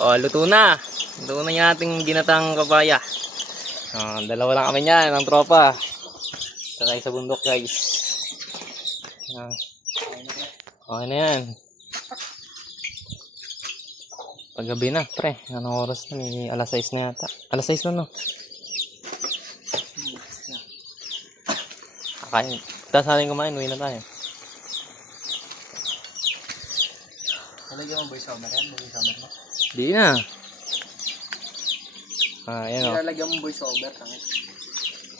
Oh, luto na. Luto na yung ating ginatang papaya. Dalawa lang kami niyan, ng tropa. Sakay sa bundok, guys. Okay na yan. Paggabi na, pre. Anong oras na? May alas 6 na yata. Alas 6 na, no? Kakain. Tapos natin kumain, uwi na tayo. Nalagyan mo boy summer yan? Boy summer mo? Di na. Ayan o. Nilalagyan mo boy summer.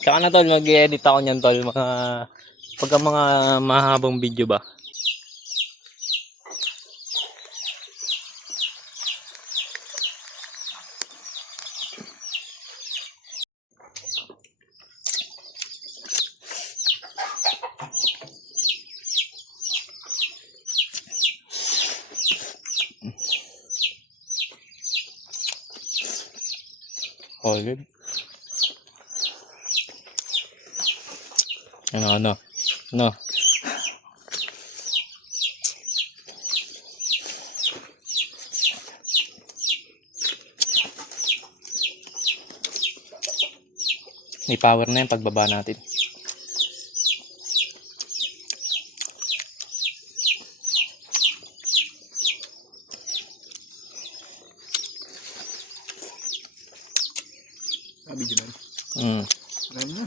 Tsaka na tol, mag-edit ako niyan tol. Pagka mga mahabang video ba. Olive. Ano. May power na yung pagbaba natin. Sabi dyan. Mm. Alam na.